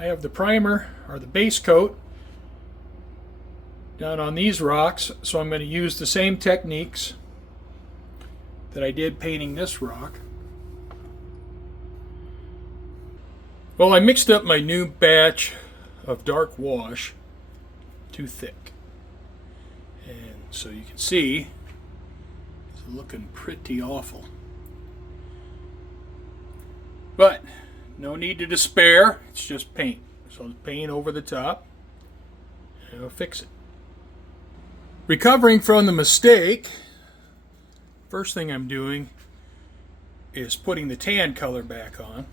I have the primer or the base coat down on these rocks, so I'm going to use the same techniques that I did painting this rock. Well, I mixed up my new batch of dark wash too thick, and so you can see it's looking pretty awful. But no need to despair, it's just paint. So paint over the top and it'll fix it. Recovering from the mistake, first thing I'm doing is putting the tan color back on.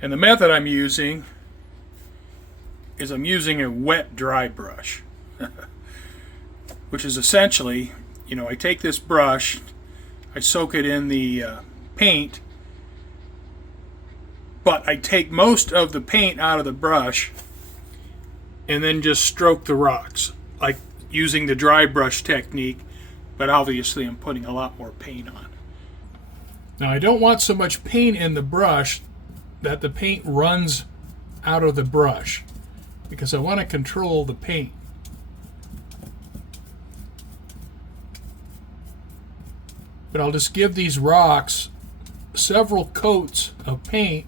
And the method I'm using is I'm using a wet dry brush. Which is essentially, I take this brush, I soak it in the paint, but I take most of the paint out of the brush and then just stroke the rocks, like using the dry brush technique, but obviously I'm putting a lot more paint on. Now I don't want so much paint in the brush that the paint runs out of the brush, because I want to control the paint. But I'll just give these rocks several coats of paint.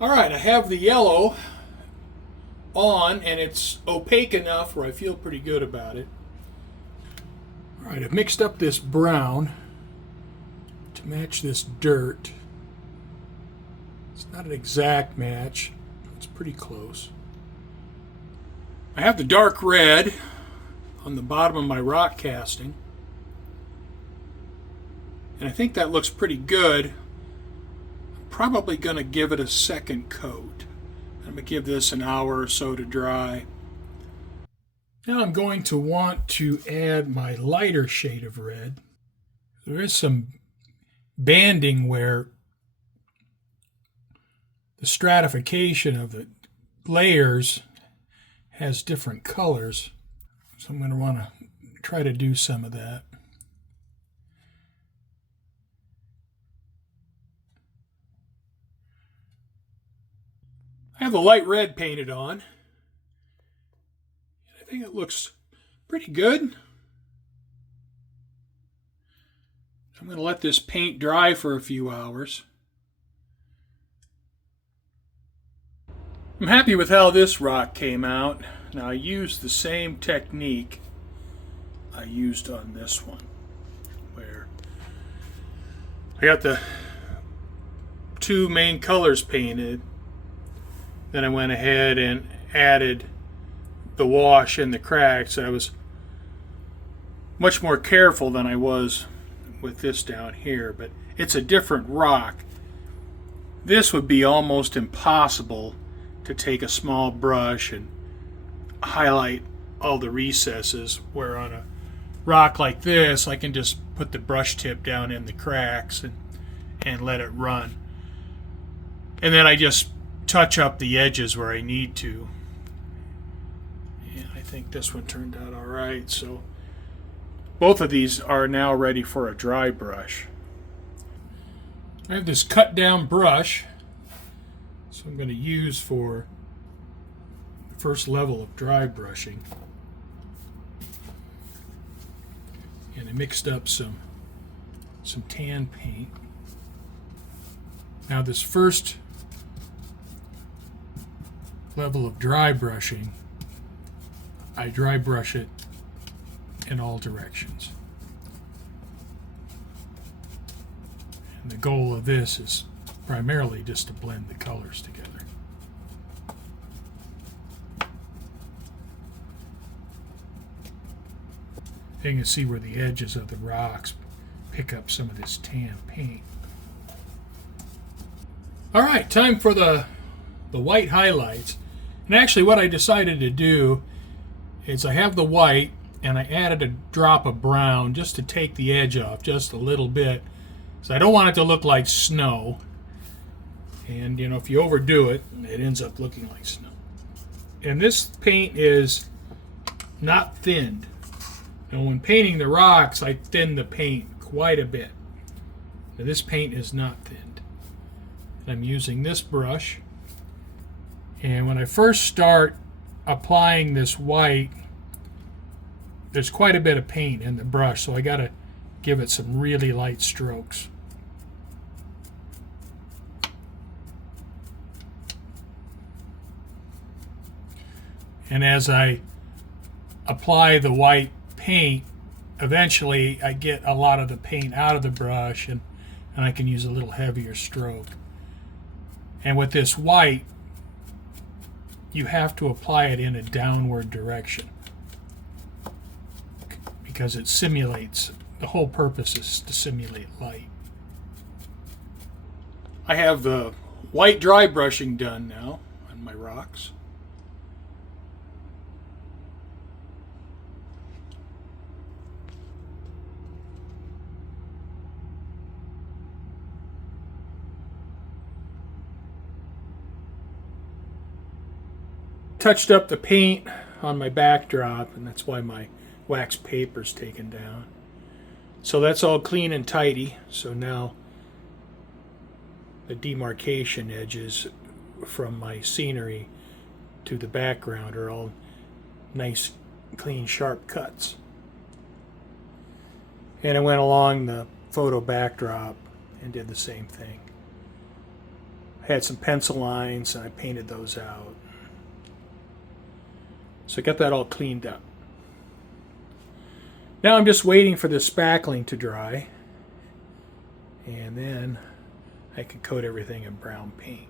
Alright, I have the yellow on and it's opaque enough where I feel pretty good about it. Alright, I've mixed up this brown to match this dirt. It's not an exact match, it's pretty close. I have the dark red on the bottom of my rock casting, and I think that looks pretty good. I'm probably going to give it a second coat. I'm going to give this an hour or so to dry. Now I'm going to want to add my lighter shade of red. There is some banding where the stratification of the layers has different colors, so I'm going to want to try to do some of that. I have the light red painted on. I think it looks pretty good. I'm going to let this paint dry for a few hours. I'm happy with how this rock came out. Now I used the same technique I used on this one, where I got the two main colors painted. Then I went ahead and added the wash and the cracks. I was much more careful than I was with this down here, but it's a different rock. This would be almost impossible to take a small brush and highlight all the recesses, where on a rock like this I can just put the brush tip down in the cracks and let it run. And then I just touch up the edges where I need to. And I think this one turned out all right. So both of these are now ready for a dry brush. I have this cut down brush, so I'm going to use for the first level of dry brushing. And I mixed up some tan paint. Now this first level of dry brushing, I dry brush it in all directions. And the goal of this is primarily just to blend the colors together. You can see where the edges of the rocks pick up some of this tan paint. Alright, time for the white highlights. And actually what I decided to do is I have the white and I added a drop of brown just to take the edge off just a little bit. So I don't want it to look like snow. And if you overdo it, it ends up looking like snow. And this paint is not thinned. And when painting the rocks, I thin the paint quite a bit. Now, this paint is not thinned. I'm using this brush. And when I first start applying this white, there's quite a bit of paint in the brush, so I got to give it some really light strokes. And as I apply the white paint, eventually I get a lot of the paint out of the brush, and I can use a little heavier stroke. And with this white, you have to apply it in a downward direction because it simulates, the whole purpose is to simulate light. I have the white dry brushing done now on my rocks. Touched up the paint on my backdrop, and that's why my wax paper's taken down. So that's all clean and tidy. So now the demarcation edges from my scenery to the background are all nice, clean, sharp cuts. And I went along the photo backdrop and did the same thing. I had some pencil lines and I painted those out. So I got that all cleaned up. Now I'm just waiting for the spackling to dry, and then I can coat everything in brown paint.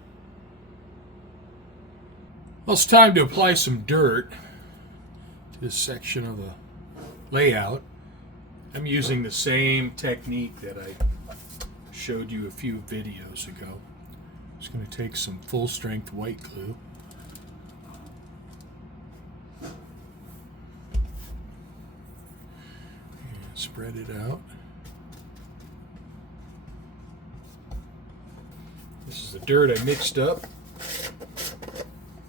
Well, it's time to apply some dirt to this section of the layout. I'm using the same technique that I showed you a few videos ago. I'm just going to take some full-strength white glue. Spread it out. This is the dirt I mixed up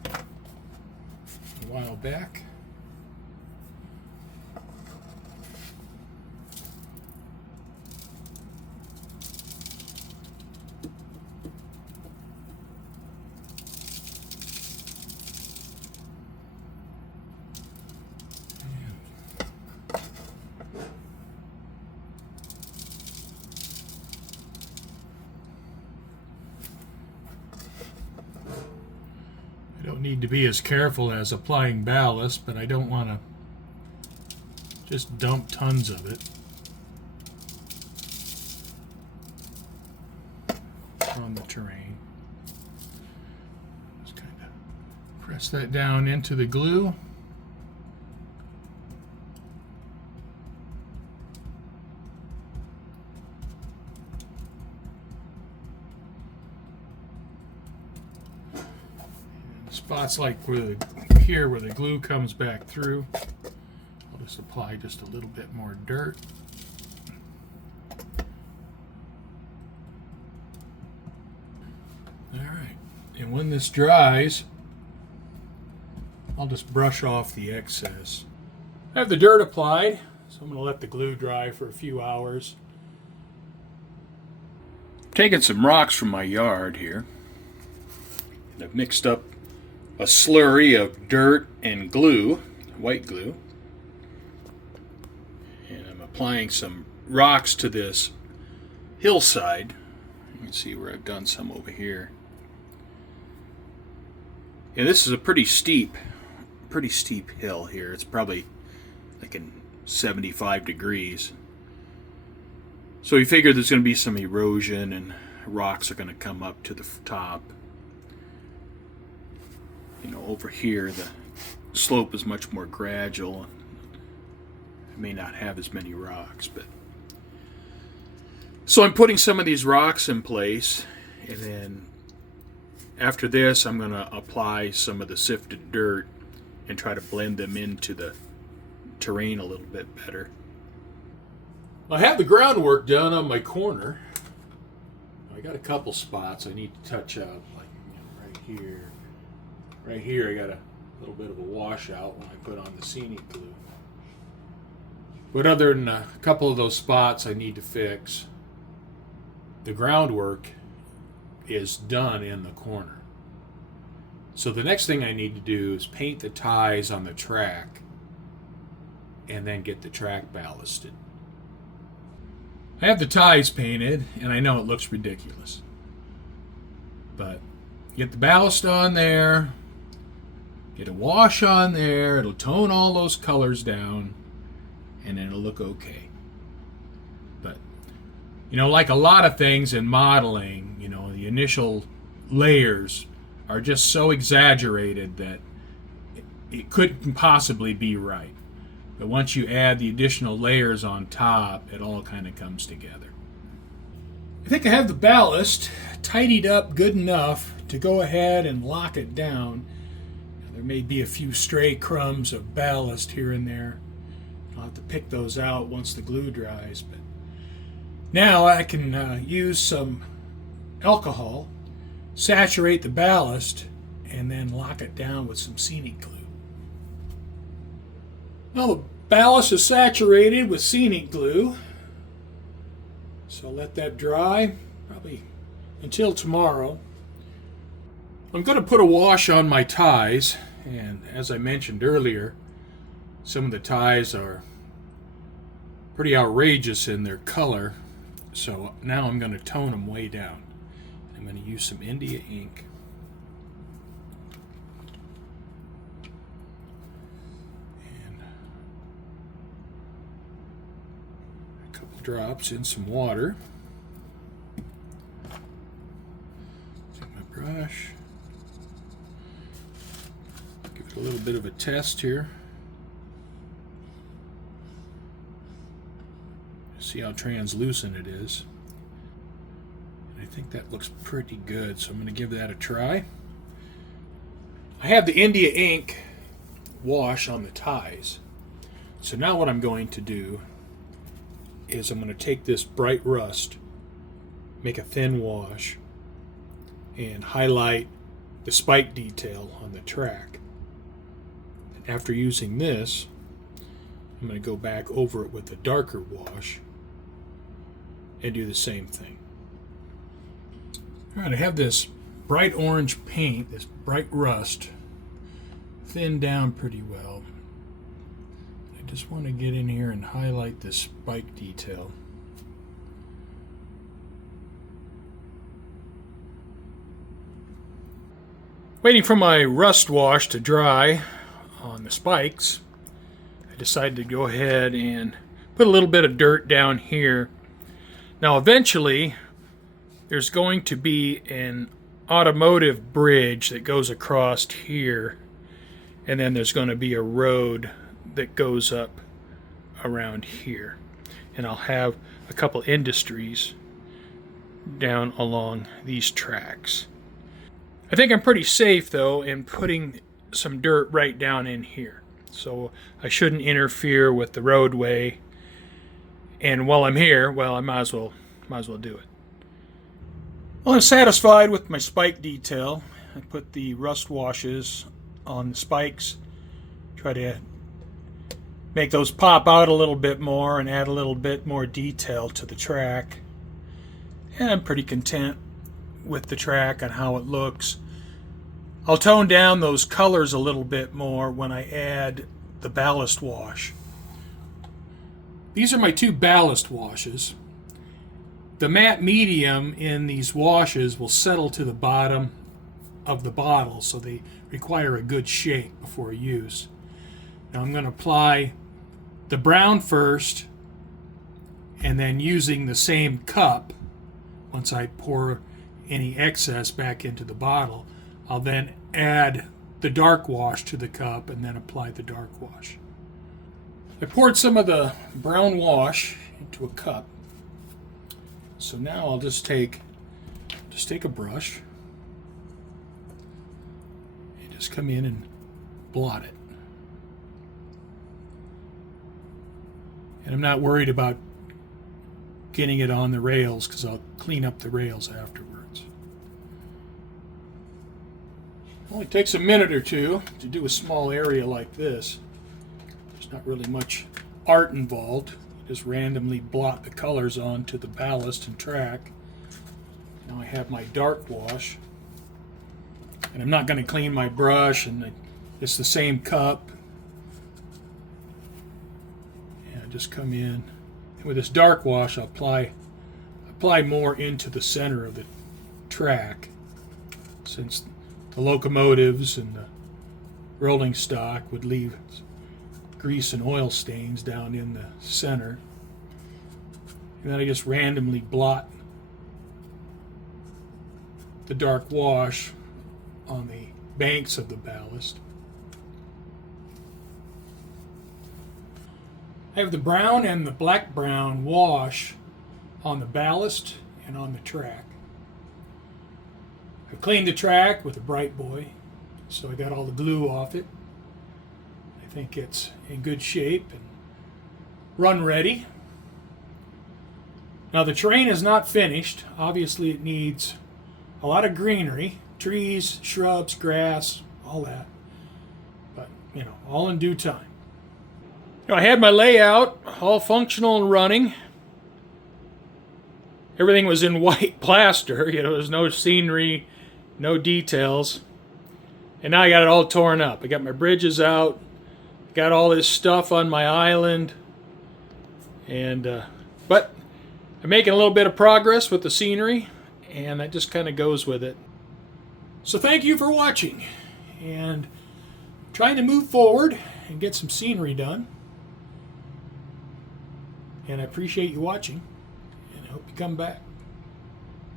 a while back. I don't need to be as careful as applying ballast, but I don't want to just dump tons of it on the terrain. Just kind of press that down into the glue. Spots like where here where the glue comes back through, I'll just apply just a little bit more dirt. Alright, and when this dries, I'll just brush off the excess. I have the dirt applied, so I'm going to let the glue dry for a few hours. Taking some rocks from my yard here, and I've mixed up a slurry of dirt and glue, white glue, and I'm applying some rocks to this hillside. You can see where I've done some over here. And this is a pretty steep hill here. It's probably like in 75 degrees. So we figure there's going to be some erosion and rocks are going to come up to the top. You know, over here the slope is much more gradual. It may not have as many rocks, but so I'm putting some of these rocks in place, and then after this I'm going to apply some of the sifted dirt and try to blend them into the terrain a little bit better. I have the groundwork done on my corner. I got a couple spots I need to touch up, like right here. Right here I got a little bit of a washout when I put on the scenic glue. But other than a couple of those spots I need to fix, the groundwork is done in the corner. So the next thing I need to do is paint the ties on the track and then get the track ballasted. I have the ties painted, and I know it looks ridiculous. But get the ballast on there, get a wash on there, it'll tone all those colors down, and it'll look okay. But, like a lot of things in modeling, the initial layers are just so exaggerated that it couldn't possibly be right. But once you add the additional layers on top, it all kind of comes together. I think I have the ballast tidied up good enough to go ahead and lock it down. Now, there may be a few stray crumbs of ballast here and there. I'll have to pick those out once the glue dries. But now I can use some alcohol, saturate the ballast, and then lock it down with some scenic glue. Now the ballast is saturated with scenic glue, so I'll let that dry probably until tomorrow. I'm going to put a wash on my ties, and as I mentioned earlier, some of the ties are pretty outrageous in their color, so now I'm going to tone them way down. I'm going to use some India ink. Drops in some water. Take my brush. Give it a little bit of a test here. See how translucent it is. And I think that looks pretty good, so I'm going to give that a try. I have the India ink wash on the ties. So now what I'm going to do is I'm going to take this bright rust, make a thin wash, and highlight the spike detail on the track. After using this, I'm going to go back over it with a darker wash and do the same thing. Alright, I have this bright orange paint, this bright rust, thinned down pretty well. Just want to get in here and highlight this spike detail. Waiting for my rust wash to dry on the spikes, I decided to go ahead and put a little bit of dirt down here. Now eventually there's going to be an automotive bridge that goes across here, and then there's going to be a road that goes up around here, and I'll have a couple industries down along these tracks. I think I'm pretty safe though in putting some dirt right down in here, so I shouldn't interfere with the roadway, and while I'm here, well, I might as well do it. Well, I'm satisfied with my spike detail. I put the rust washes on the spikes, try to make those pop out a little bit more and add a little bit more detail to the track. And I'm pretty content with the track and how it looks. I'll tone down those colors a little bit more when I add the ballast wash. These are my two ballast washes. The matte medium in these washes will settle to the bottom of the bottle, so they require a good shake before use. Now I'm going to apply the brown first, and then using the same cup, once I pour any excess back into the bottle, I'll then add the dark wash to the cup and then apply the dark wash. I poured some of the brown wash into a cup, so now I'll just take a brush and just come in and blot it. And I'm not worried about getting it on the rails because I'll clean up the rails afterwards. It only takes a minute or two to do a small area like this. There's not really much art involved. Just randomly blot the colors onto the ballast and track. Now I have my dark wash, and I'm not going to clean my brush, and it's the same cup. And I just come in and with this dark wash. I'll apply more into the center of the track, since the locomotives and the rolling stock would leave grease and oil stains down in the center. And then I just randomly blot the dark wash on the banks of the ballast. I have the brown and the black brown wash on the ballast and on the track. I've cleaned the track with a Bright Boy, so I got all the glue off it. I think it's in good shape and run ready. Now the terrain is not finished. Obviously it needs a lot of greenery, trees, shrubs, grass, all that. But, all in due time. I had my layout all functional and running. Everything was in white plaster. There was no scenery, no details. And now I got it all torn up. I got my bridges out, got all this stuff on my island, and but I'm making a little bit of progress with the scenery, and that just kind of goes with it. So thank you for watching, and trying to move forward and get some scenery done. And I appreciate you watching, and I hope you come back.